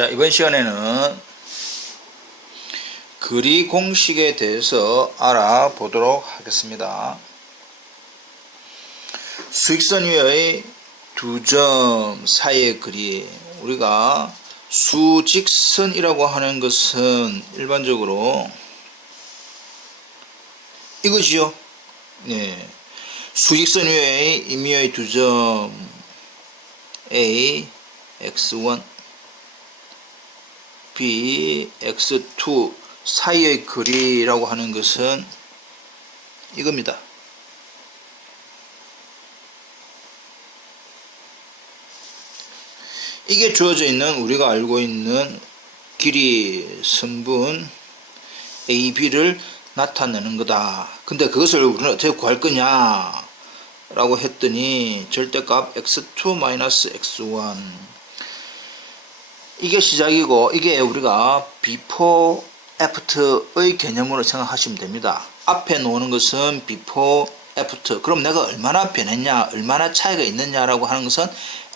자, 이번 시간에는 거리 공식에 대해서 알아보도록 하겠습니다. 수직선 위의 두 점 사이의 거리, 우리가 수직선이라고 하는 것은 일반적으로 이것이요. 네. 수직선 위의 임의의 두 점 A, x1, B, x2 사이의 거리라고 하는 것은 이겁니다. 이게 주어져 있는 우리가 알고 있는 길이 선분 AB를 나타내는 거다. 근데 그것을 우리는 어떻게 구할 거냐 라고 했더니 절대값 x2-x1 이게 시작이고, 이게 우리가 before after의 개념으로 생각하시면 됩니다. 앞에 놓는 것은 before after. 그럼 내가 얼마나 변했냐, 얼마나 차이가 있느냐라고 하는 것은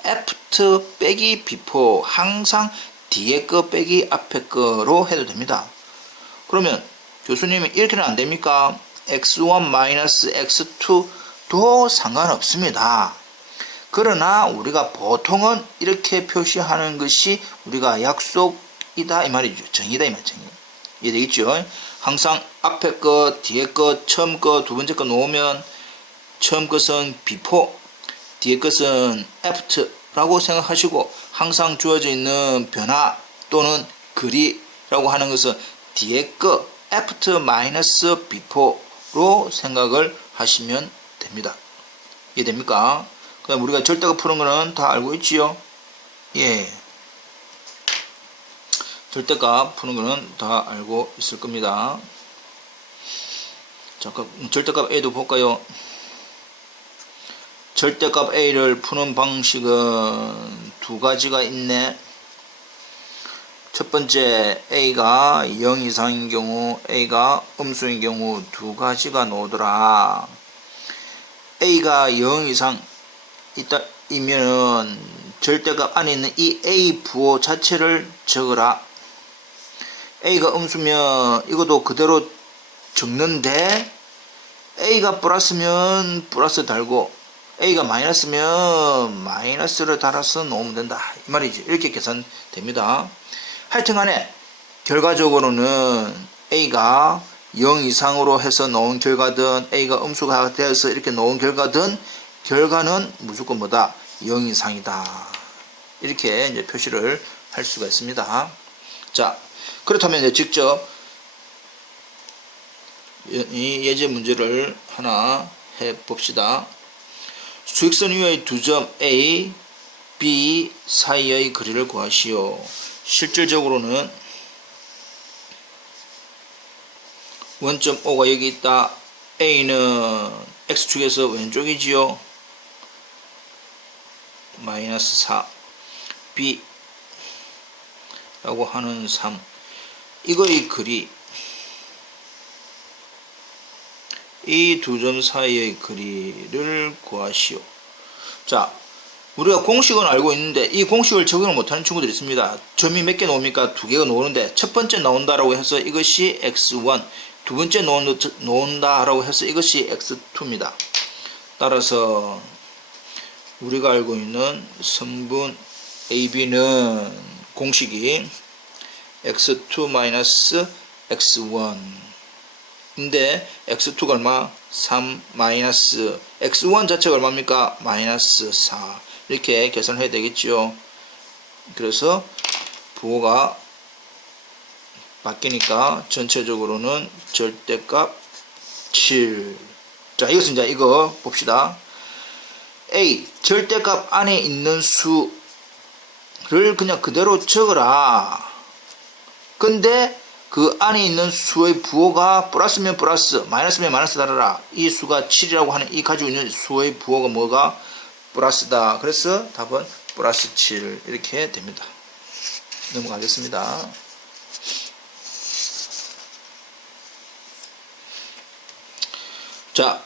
after 빼기 before, 항상 뒤에 거 빼기 앞에 거로 해도 됩니다. 그러면 교수님이 이렇게는 안 됩니까? x1-x2도 상관없습니다. 그러나 우리가 보통은 이렇게 표시하는 것이 우리가 약속이다 이 말이죠. 정의다 이 말이죠. 정의. 이해되겠죠? 항상 앞에 거, 뒤에 거, 처음 거, 두 번째 거 놓으면 처음 것은 before, 뒤에 것은 after라고 생각하시고, 항상 주어져 있는 변화 또는 거리라고 하는 것은 뒤에 거 after minus before로 생각을 하시면 됩니다. 이해됩니까? 그다음 우리가 절대값 푸는 거는 다 알고 있지요? 예. 절대값 푸는 거는 다 알고 있을 겁니다. 잠깐, 절대값 A도 볼까요? 절대값 A를 푸는 방식은 두 가지가 있네. 첫 번째, A가 0 이상인 경우, A가 음수인 경우 두 가지가 나오더라. A가 0 이상 이면은 절대값 안에 있는 이 A 부호 자체를 적어라. A가 음수면 이것도 그대로 적는데, A가 플러스면 플러스 달고 A가 마이너스면 마이너스를 달아서 놓으면 된다 이 말이지. 이렇게 계산됩니다. 하여튼 간에 결과적으로는 A가 0 이상으로 해서 놓은 결과든 A가 음수가 되어서 이렇게 놓은 결과든 결과는 무조건 뭐다? 0 이상이다. 이렇게 이제 표시를 할 수가 있습니다. 자, 그렇다면 이제 직접 이 예제 문제를 하나 해 봅시다. 수직선 위의 두 점 A, B 사이의 거리를 구하시오. 실질적으로는 원점 O가 여기 있다. A는 X축에서 왼쪽이지요. 마이너스 4 B 라고 하는 3 이거의 거리, 이 두 점 사이의 거리를 구하시오. 자, 우리가 공식은 알고 있는데 이 공식을 적용을 못하는 친구들이 있습니다. 점이 몇 개 나옵니까? 두 개가 나오는데 첫 번째 나온다라고 해서 이것이 x1, 두 번째 나온다라고 해서 이것이 x2입니다. 따라서 우리가 알고 있는 선분 AB는 공식이 x2-x1 인데 x2가 얼마? 3 마이너스 x1 자체가 얼마입니까? 마이너스 4 이렇게 계산을 해야 되겠죠. 그래서 부호가 바뀌니까 전체적으로는 절대값 7. 자, 이것은 이제 이거 봅시다. A 절대값 안에 있는 수를 그냥 그대로 적어라. 근데 그 안에 있는 수의 부호가 플러스면 플러스, 마이너스면 마이너스 달아라. 이 수가 7이라고 하는 이 가지고 있는 수의 부호가 뭐가? 플러스다. 그래서 답은 플러스 7 이렇게 됩니다. 넘어가겠습니다. 자,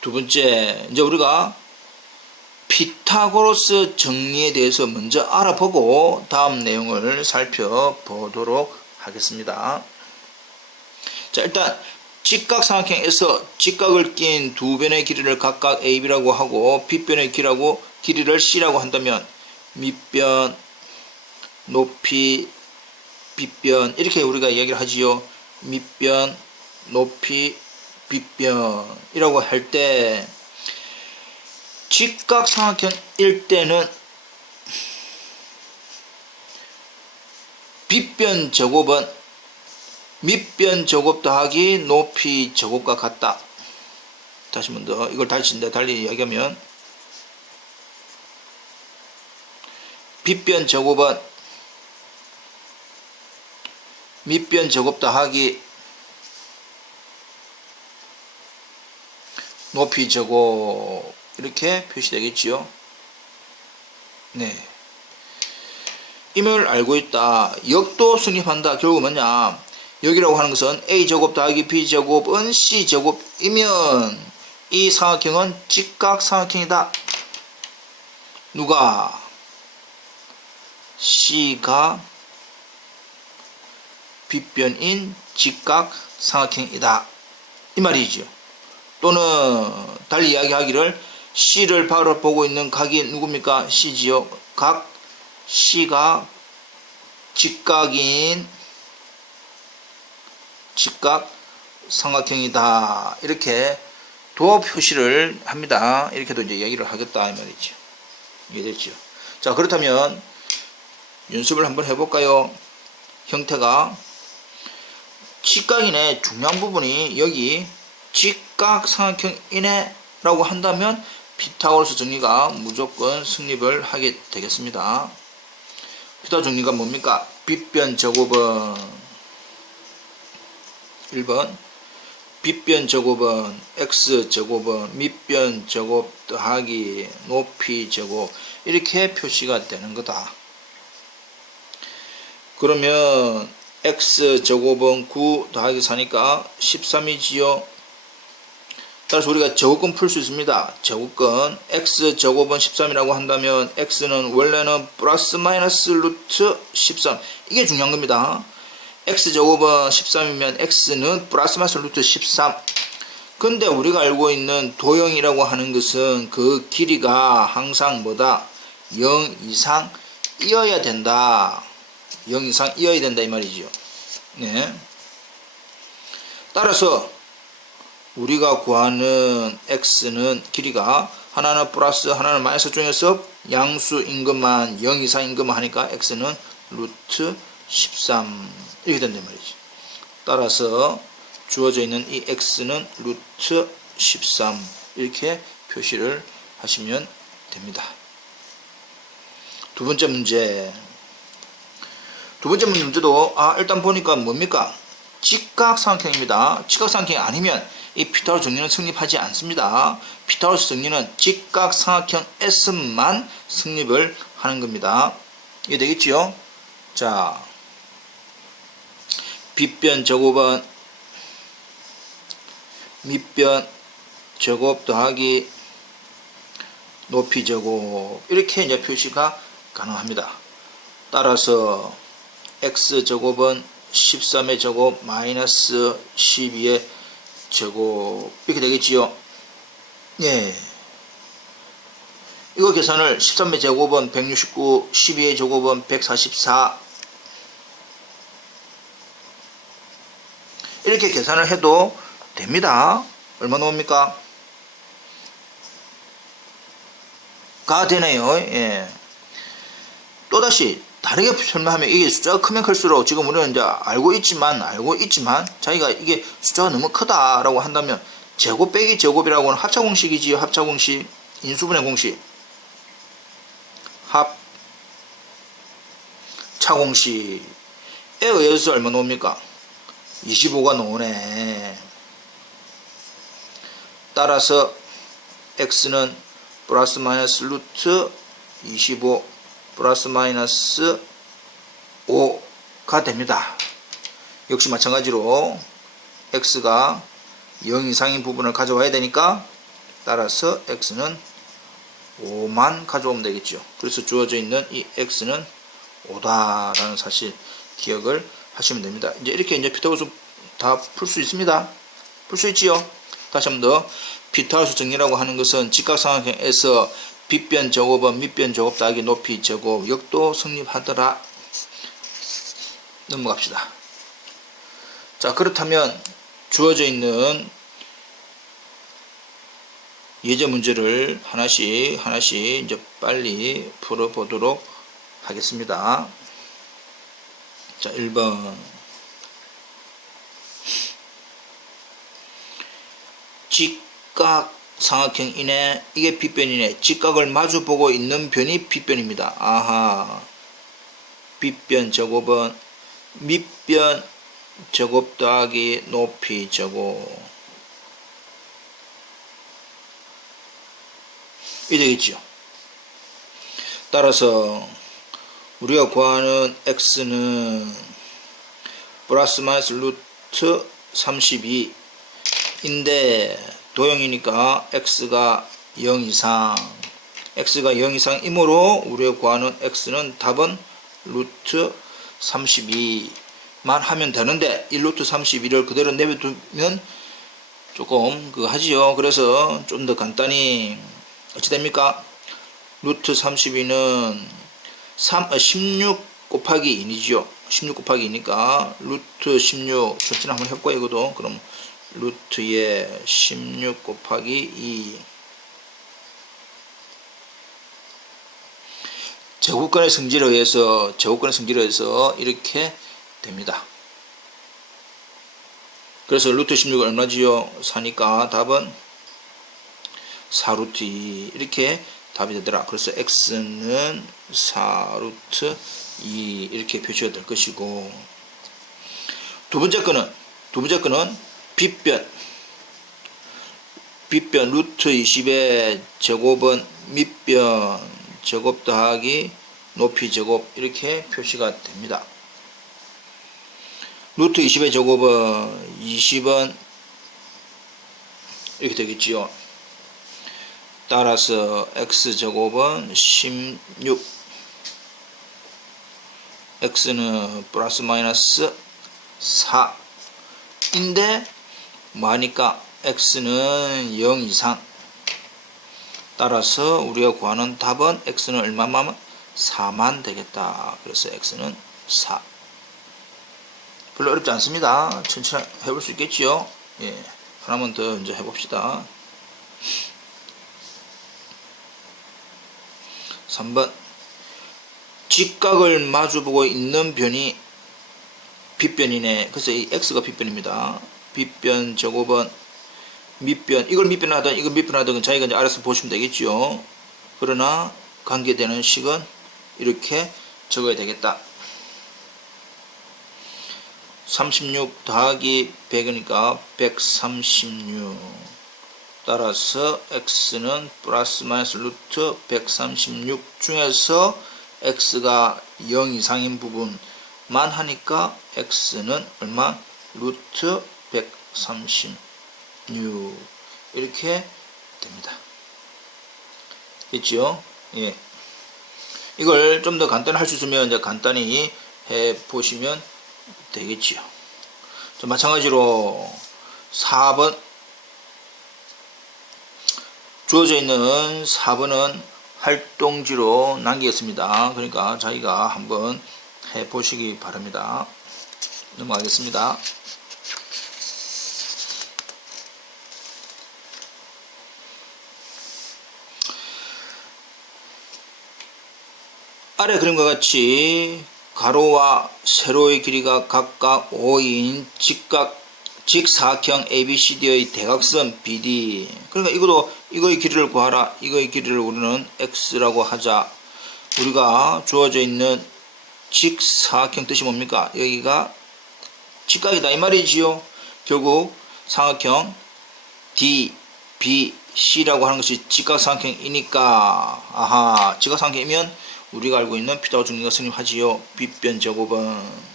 두 번째, 이제 우리가 피타고라스 정리에 대해서 먼저 알아보고 다음 내용을 살펴보도록 하겠습니다. 자, 일단 직각삼각형에서 직각을 낀 두 변의 길이를 각각 AB라고 하고 빗변의 길이를 C라고 한다면 밑변, 높이, 빗변 이렇게 우리가 이야기를 하지요. 밑변, 높이, 빗변이라고 할 때 직각삼각형일 때는 빗변 제곱은 밑변 제곱 더하기 높이 제곱과 같다. 다시 한 번 더 이걸 달리 이야기하면 빗변 제곱은 밑변 제곱 더하기 높이 제곱 이렇게 표시되겠지요. 네. 이걸 알고 있다. 역도 성립한다. 결국 뭐냐? 여기라고 하는 것은 A제곱 더하기 B제곱은 C제곱이면 이 삼각형은 직각삼각형이다. 누가? C가 빗변인 직각삼각형이다. 이 말이죠. 또는 달리 이야기하기를 C를 바로 보고 있는 각이 누굽니까? C지요. 각 C가 직각인 직각삼각형이다. 이렇게 도어 표시를 합니다. 이렇게도 이제 이야기를 하겠다 이 말이죠. 이해됐죠? 자, 그렇다면 연습을 한번 해볼까요? 형태가 직각인의 중요한 부분이 여기 직각삼각형이네 라고 한다면 피타고라스 정리가 무조건 승립을 하게 되겠습니다. 피타고라스 정리가 뭡니까? 빗변 제곱은 1번 빗변 제곱은 x제곱은 밑변 제곱 더하기 높이 제곱 이렇게 표시가 되는 거다. 그러면 x제곱은 9 더하기 4니까 13이지요. 따라서 우리가 제곱근 풀 수 있습니다. 제곱근 x제곱은 13이라고 한다면 x는 원래는 플러스 마이너스 루트 13 이게 중요한 겁니다. x제곱은 13이면 x는 플러스 마이너스 루트 13. 근데 우리가 알고 있는 도형이라고 하는 것은 그 길이가 항상 뭐다? 0 이상이어야 된다. 0 이상이어야 된다 이 말이죠. 네. 따라서 우리가 구하는 x는 길이가 하나는 플러스 하나는 마이너스 중에서 양수인 것만 0 이상인 것만 하니까 x는 루트 13 이렇게 된단 말이지. 따라서 주어져 있는 이 x는 루트 13 이렇게 표시를 하시면 됩니다. 두 번째 문제도 일단 보니까 뭡니까? 직각삼각형입니다. 직각삼각형이 아니면 이 피타고라스 정리는 성립하지 않습니다. 피타고라스 정리는 직각삼각형 S만 성립을 하는 겁니다. 이해 되겠지요? 자, 빗변 제곱은 밑변 제곱 더하기 높이 제곱 이렇게 이제 표시가 가능합니다. 따라서 x제곱은 13의 제곱 마이너스 12의 제곱 이렇게 되겠지요. 예. 이거 계산을 13의 제곱은 169, 12의 제곱은 144 이렇게 계산을 해도 됩니다. 얼마 나옵니까? 가 되네요. 예. 또다시 다르게 설명하면 이게 숫자가 크면 클수록 지금 우리는 이제 알고 있지만 자기가 이게 숫자가 너무 크다라고 한다면 제곱 빼기 제곱이라고 하는 합차공식이지요. 합차공식, 인수분해 공식, 합차공식에 의해서 얼마 나옵니까? 25가 나오네. 따라서 x는 플러스 마이너스 루트 25 플러스 마이너스 5가 됩니다. 역시 마찬가지로 x가 0 이상인 부분을 가져와야 되니까 따라서 x는 5만 가져오면 되겠죠. 그래서 주어져 있는 이 x는 5다라는 사실 기억을 하시면 됩니다. 이제 이렇게 이제 피타고라스 다 풀 수 있습니다. 풀 수 있지요. 다시 한번 더, 피타고라스 정리라고 하는 것은 직각삼각형에서 빗변 제곱은 밑변 제곱 더하기 높이 제곱 역도 성립하더라. 넘어갑시다. 자, 그렇다면 주어져 있는 예제 문제를 하나씩 이제 빨리 풀어보도록 하겠습니다. 자, 1번. 직각 삼각형이네. 이게 빗변이네. 직각을 마주보고 있는 변이 빗변입니다. 아하. 빗변 제곱은 밑변 제곱 더하기 높이 제곱. 이 되겠죠. 따라서 우리가 구하는 x는 플러스 마이너스 루트 32인데 도형이니까 x가 0 이상, x가 0 이상이므로 우리가 구하는 x는 답은 루트 32만 하면 되는데, 이 루트 32를 그대로 내버두면 조금 그거 하지요. 그래서 좀 더 간단히 어찌 됩니까? 루트 32는 16 곱하기 2이죠. 16 곱하기 2니까 루트 16 전체는 한번 해볼까요? 이것도. 그럼 루트에 16 곱하기 2 제곱근의 성질에 의해서 이렇게 됩니다. 그래서 루트 16은 얼마지요? 4니까 답은 4루트 2 이렇게 답이 되더라. 그래서 x는 4루트 2 이렇게 표시가 될 것이고, 두 번째 거는 빗변 루트 20의 제곱은 밑변 제곱 더하기 높이 제곱 이렇게 표시가 됩니다. 루트 20의 제곱은 20은 이렇게 되겠지요. 따라서 x제곱은 16, x는 플러스 마이너스 4인데 뭐하니까 x는 0 이상. 따라서 우리가 구하는 답은 x는 얼마만? 4만 되겠다. 그래서 x는 4. 별로 어렵지 않습니다. 천천히 해볼 수 있겠지요. 예, 하나만 더 이제 해봅시다. 3번. 직각을 마주보고 있는 변이 빗변이네. 그래서 이 x가 빗변입니다. 빗변 제곱은 밑변, 이걸 밑변하든 이걸 밑변하든 자기가 이제 알아서 보시면 되겠죠. 그러나 관계되는 식은 이렇게 적어야 되겠다. 36 더하기 100이니까 136. 따라서 x는 플러스 마이너스 루트 136 중에서 x가 0 이상인 부분만 하니까 x는 얼마? 루트 136 이렇게 됩니다. 있죠? 예. 이걸 좀 더 간단히 할 수 있으면 이제 간단히 해 보시면 되겠지요. 마찬가지로 4번 주어져 있는 4번은 활동지로 남기겠습니다. 그러니까 자기가 한번 해 보시기 바랍니다. 넘어가겠습니다. 아래 그림과 같이 가로와 세로의 길이가 각각 5인 직사각형 ABCD의 대각선 BD. 그러니까 이거의 길이를 구하라. 이거의 길이를 우리는 X라고 하자. 우리가 주어져 있는 직사각형 뜻이 뭡니까? 여기가 직각이다 이 말이지요. 결국 삼각형 DBC라고 하는 것이 직각삼각형이니까, 아하, 직각삼각형이면 우리가 알고 있는 피타고라스 정리가 성립하지요. 빗변 제곱은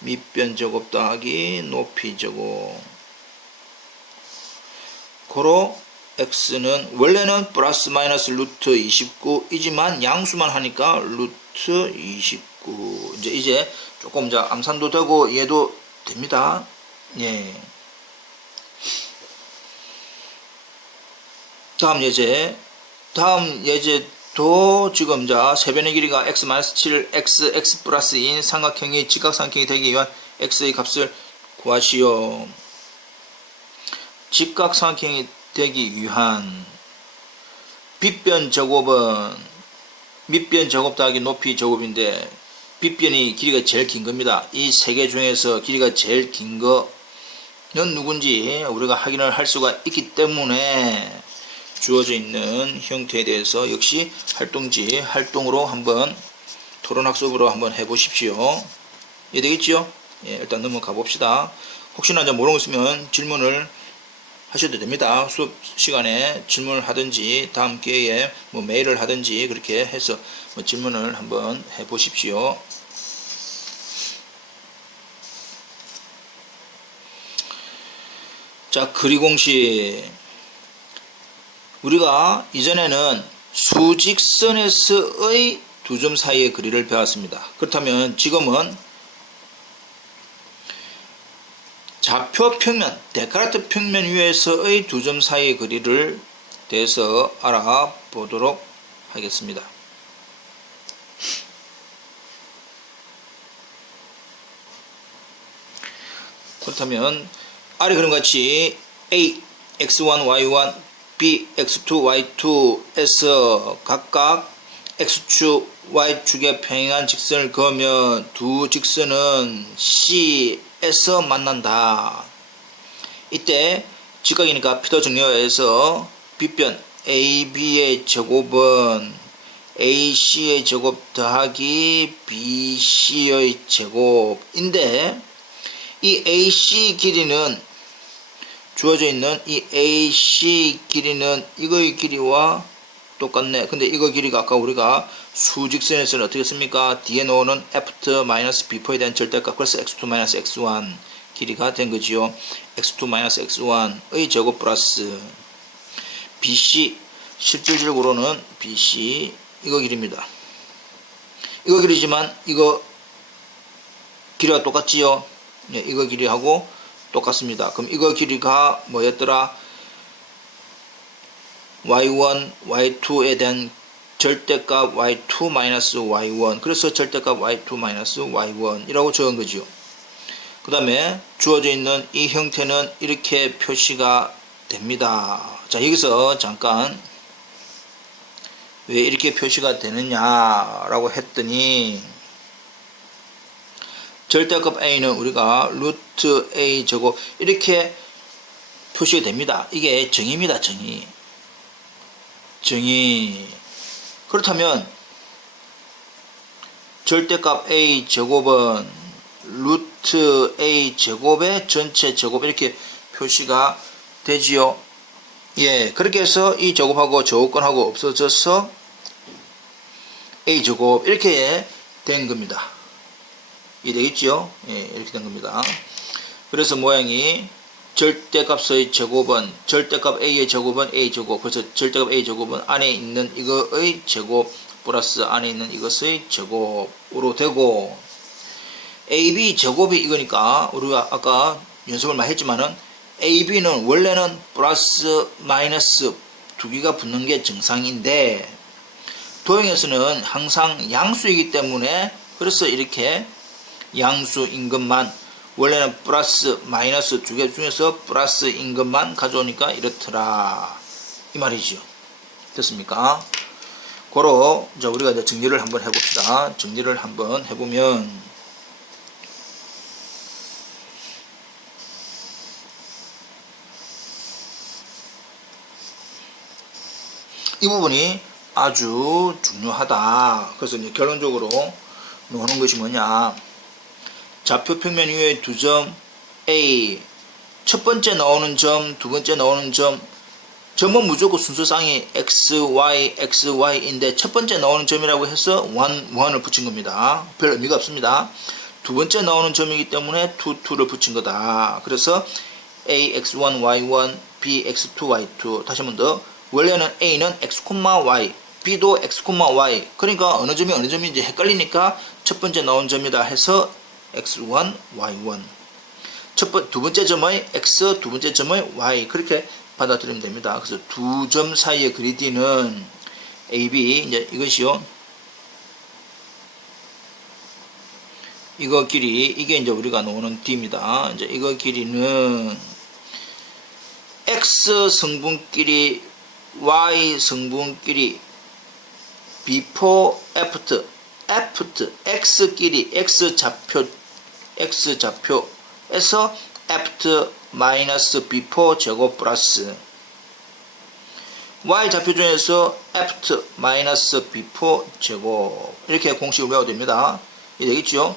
밑변 제곱 더하기 높이 제곱. 고로 x는 원래는 플러스 마이너스 루트 29이지만 양수만 하니까 루트 29. 이제 조금 암산도 되고 이해도 됩니다. 예. 다음 예제도 지금 세변의 길이가 x-7 x 플러스 2인 삼각형이 직각삼각형이 되기 위한 x의 값을 구하시오. 직각삼각형이 되기 위한 빗변 제곱은 밑변 제곱 더하기 높이 제곱인데 빗변이 길이가 제일 긴 겁니다. 이 세 개 중에서 길이가 제일 긴 거는 누군지 우리가 확인을 할 수가 있기 때문에 주어져 있는 형태에 대해서 역시 활동으로 한번 토론학습으로 한번 해보십시오. 이해되겠죠? 예, 일단 넘어가 봅시다. 혹시나 모르는 거 있으면 질문을 하셔도 됩니다. 수업 시간에 질문을 하든지 다음 기회에 메일을 하든지 그렇게 해서 질문을 한번 해보십시오. 자, 거리 공식. 우리가 이전에는 수직선에서의 두 점 사이의 거리를 배웠습니다. 그렇다면 지금은 좌표 평면, 데카르트 평면 위에서의 두 점 사이의 거리를 대해서 알아보도록 하겠습니다. 그렇다면 아래 그림 같이 A, x1, y1, B, x2, y2에서 각각 x축, y축에 평행한 직선을 그으면 두 직선은 C에서 만난다. 이때 직각이니까 피도 정렬에서 빗변 AB의 제곱은 AC의 제곱 더하기 BC의 제곱인데 이 AC 길이는 주어져 있는 이 AC 길이는 이거의 길이와 똑같네. 근데 이거 길이가 아까 우리가 수직선에서는 어떻게 씁니까? 뒤에 놓는 f-b포에 대한 절대값, 그래서 x2-x1 길이가 된 거지요. x2-x1의 제곱 플러스 BC, 실질적으로는 BC 이거 길이입니다. 이거 길이지만 이거 길이가 똑같지요. 네, 이거 길이하고 똑같습니다. 그럼 이거 길이가 뭐였더라? y1, y2에 대한 절대값 y2-y1 그래서 절대값 y2-y1 이라고 적은 거죠. 그 다음에 주어져 있는 이 형태는 이렇게 표시가 됩니다. 자, 여기서 잠깐 왜 이렇게 표시가 되느냐 라고 했더니 절대값 a는 우리가 루트 a 제곱 이렇게 표시가 됩니다. 이게 정의입니다. 정의. 그렇다면 절대값 a 제곱은 루트 a 제곱의 전체 제곱 이렇게 표시가 되지요. 예, 그렇게 해서 이 제곱하고 제곱근하고 없어져서 a 제곱 이렇게 된 겁니다. 이해되겠죠? 예, 이렇게 된 겁니다. 그래서 모양이 절대값의 제곱은 절대값 a의 제곱은 a 제곱. 그래서 절대값 a 제곱은 안에 있는 이거의 제곱 플러스 안에 있는 이것의 제곱으로 되고 ab 제곱이 이거니까 우리가 아까 연습을 많이 했지만은 ab는 원래는 플러스 마이너스 두 개가 붙는 게 정상인데 도형에서는 항상 양수이기 때문에 그래서 이렇게 양수인 것만 원래는 플러스 마이너스 두 개 중에서 플러스인 것만 가져오니까 이렇더라 이 말이죠. 됐습니까? 고로 이제 우리가 이제 정리를 한번 해봅시다. 정리를 한번 해보면 이 부분이 아주 중요하다. 그래서 이제 결론적으로 나오는 것이 뭐냐? 좌표 평면 위에 두 점 A 첫 번째 나오는 점, 두 번째 나오는 점은 무조건 순서상이 XY인데 첫 번째 나오는 점이라고 해서 1을 붙인 겁니다. 별 의미가 없습니다. 두 번째 나오는 점이기 때문에 2를 붙인 거다. 그래서 AX1, Y1, b x2 y2. 다시 한 번 더. 원래는 a는 x, y, b도 x, y. 그러니까 어느 점이 어느 점인지 헷갈리니까 첫 번째 나온 점이다 해서 x1, y1. 두 번째 점의 x, 두 번째 점의 y. 그렇게 받아들이면 됩니다. 그래서 두 점 사이의 거리 d는 AB, 이제 이것이요. 이거 길이, 이게 이제 우리가 놓는 d입니다. 이제 이거 길이는 x 성분끼리 y 성분끼리 before after x끼리 x 좌표에서 after 마이너스 before 제곱 플러스 y 좌표 중에서 after 마이너스 before 제곱 이렇게 공식을 외워도 됩니다. 이해 되겠죠?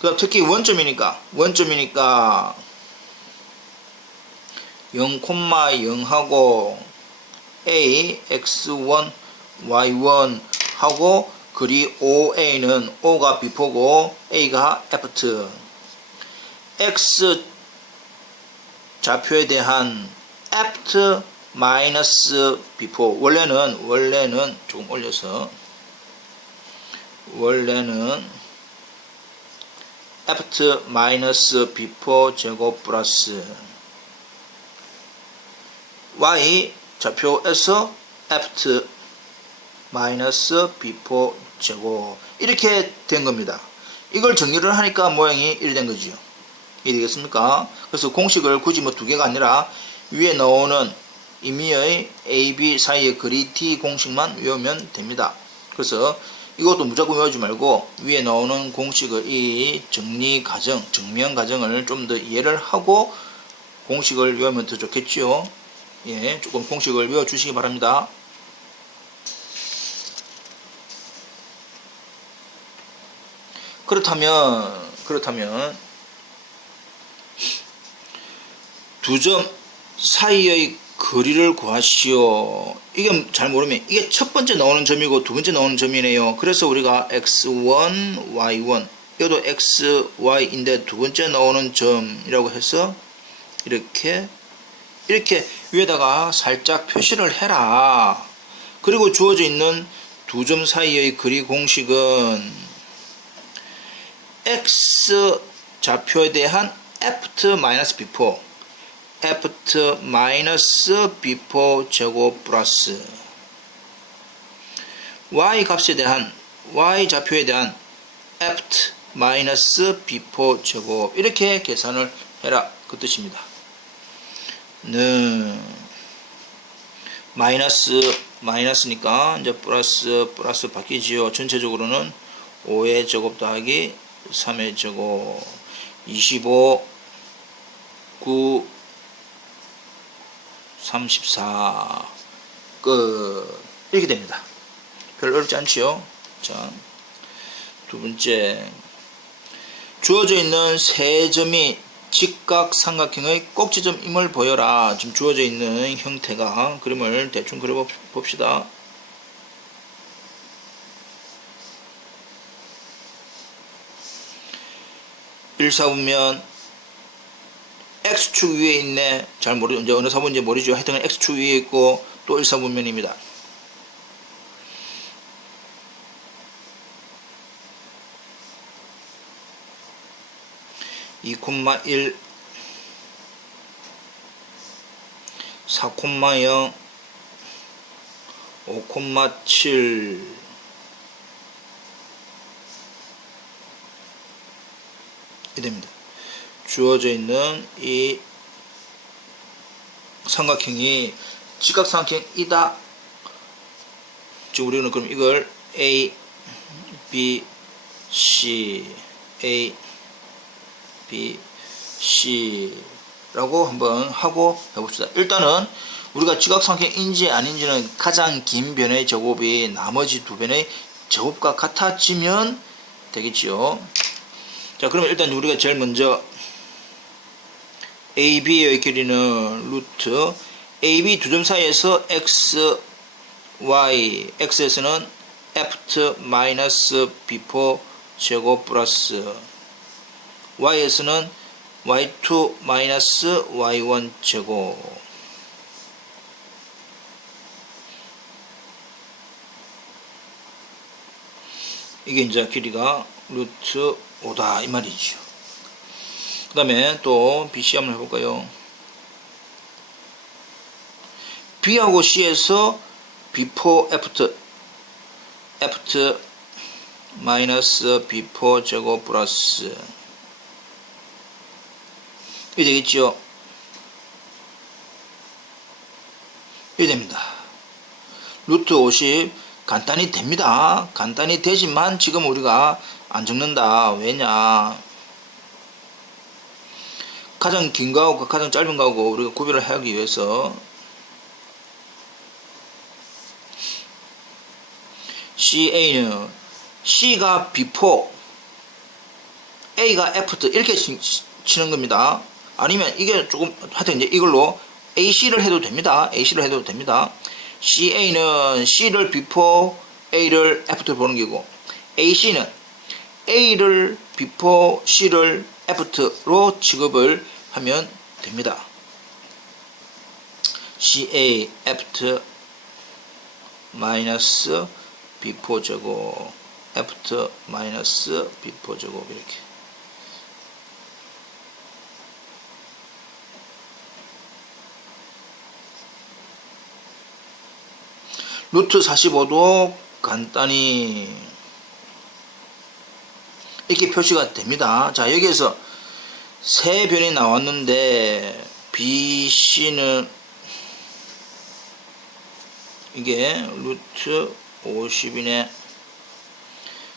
그럼 특히 원점이니까 0,0하고 a x1 y1 하고 그리 OA는 O가 before고 A가 after. X 좌표에 대한 after 마이너스 before. 원래는 조금 올려서 원래는 after 마이너스 before 제곱 플러스 Y 좌표에서 after 마이너스 before 제곱 이렇게 된 겁니다. 이걸 정리를 하니까 모양이 이렇게 된 거지요. 이해되겠습니까? 그래서 공식을 굳이 뭐 두 개가 아니라 위에 나오는 임의의 A, B 사이의 거리 D 공식만 외우면 됩니다. 그래서 이것도 무조건 외우지 말고 위에 나오는 공식의 이 정리 과정, 정면 과정을 좀 더 이해를 하고 공식을 외우면 더 좋겠지요. 예, 조금 공식을 외워주시기 바랍니다. 그렇다면 두 점 사이의 거리를 구하시오. 이게 잘 모르면 이게 첫 번째 나오는 점이고 두 번째 나오는 점이네요. 그래서 우리가 x1, y1 이것도 x, y인데 두 번째 나오는 점이라고 해서 이렇게 위에다가 살짝 표시를 해라. 그리고 주어져 있는 두 점 사이의 거리 공식은 x 좌표에 대한 after 마이너스 before 제곱 플러스 y 값에 대한 y 좌표에 대한 after 마이너스 before 제곱 이렇게 계산을 해라 그 뜻입니다. 네. 마이너스니까 이제 플러스 바뀌지요. 전체적으로는 5의 제곱 더하기 3의 제곱 25 9 34 끝 이렇게 됩니다. 별로 어렵지 않지요. 자, 두 번째 주어져 있는 세 점이 직각삼각형의 꼭지점임을 보여라. 지금 주어져 있는 형태가 그림을 대충 그려봅시다. 일사분면 X축 위에 있네. 잘 모르죠. 이제 어느 사분인지 모르죠. 하여튼 X축 위에 있고 또 일사분면입니다. (2,1) 4,0 5,7 이 됩니다. 주어져 있는 이 삼각형이 직각삼각형이다. 지금 우리는 그럼 이걸 A, B, C, A, B, C라고 한번 하고 해봅시다. 일단은 우리가 직각삼각형인지 아닌지는 가장 긴 변의 제곱이 나머지 두 변의 제곱과 같아지면 되겠지요. 자, 그러면 일단 우리가 제일 먼저 AB의 길이는 루트 AB 두 점 사이에서 X, Y, X에서는 after 마이너스 before 제곱 플러스 Y에서는 Y2 마이너스 Y1 제곱 이게 이제 길이가 루트 5다 이 말이죠. 그 다음에 또 BC 한번 해볼까요? B하고 C에서 before after 마이너스 before 제곱 플러스 이게 되겠죠. 이게 됩니다. 루트 50 간단히 됩니다. 간단히 되지만 지금 우리가 안 적는다. 왜냐, 가장 긴 거하고 가장 짧은 거하고 우리가 구별을 하기 위해서 CA는 C가 before A가 after 이렇게 치는 겁니다. 아니면 이게 조금 하여튼 이제 이걸로 AC를 해도 됩니다. AC를 해도 됩니다. CA는 C를 before A를 after 보는 거고, AC는 A를 before C를 after로 취급을 하면 됩니다. CA after 마이너스 before 제곱 after 마이너스 before 제곱 이렇게. 루트 45도 간단히 이렇게 표시가 됩니다. 자, 여기에서 세 변이 나왔는데 BC는 이게 루트 50이네.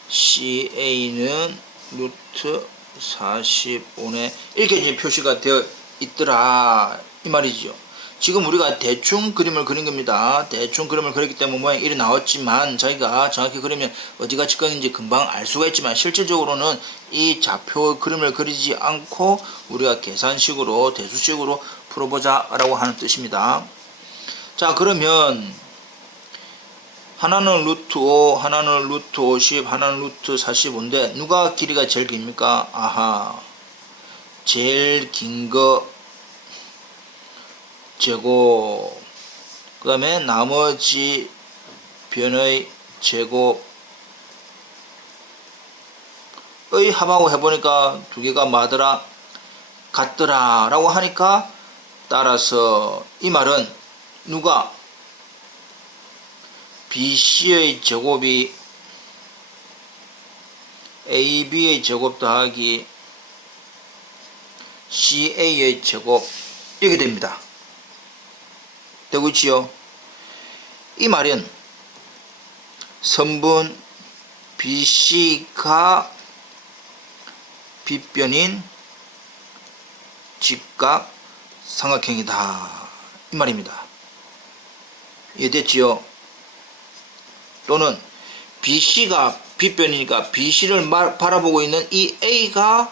CA는 루트 45네. 이렇게 이제 표시가 되어 있더라 이 말이죠. 지금 우리가 대충 그림을 그린 겁니다. 대충 그림을 그렸기 때문에 모양이 이리 나왔지만 저희가 정확히 그리면 어디가 직각인지 금방 알 수가 있지만 실질적으로는 이 좌표 그림을 그리지 않고 우리가 계산식으로 대수식으로 풀어보자 라고 하는 뜻입니다. 자, 그러면 하나는 루트 5, 하나는 루트 50, 하나는 루트 45인데 누가 길이가 제일 깁니까? 아하, 제일 긴 거 제곱, 그 다음에 나머지 변의 제곱의 합하고 해보니까 두 개가 뭐더라? 같더라 라고 하니까, 따라서 이 말은 누가 BC의 제곱이 AB의 제곱 더하기 CA의 제곱 이렇게 됩니다. 되고 있지요? 이 말은 선분 BC가 빗변인 직각 삼각형이다 이 말입니다. 이해됐지요? 또는 BC가 빗변이니까 BC를 바라보고 있는 이 A가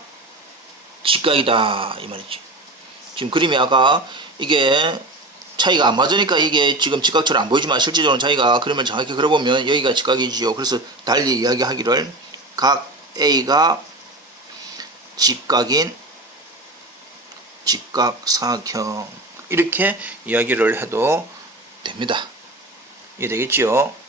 직각이다 이 말이지. 지금 그림이 아까 이게 차이가 안 맞으니까 이게 지금 직각처럼 안 보이지만 실질적으로 자기가 그림을 정확히 그려보면 여기가 직각이지요. 그래서 달리 이야기하기를 각 A가 직각인 직각삼각형 이렇게 이야기를 해도 됩니다. 이해되겠지요?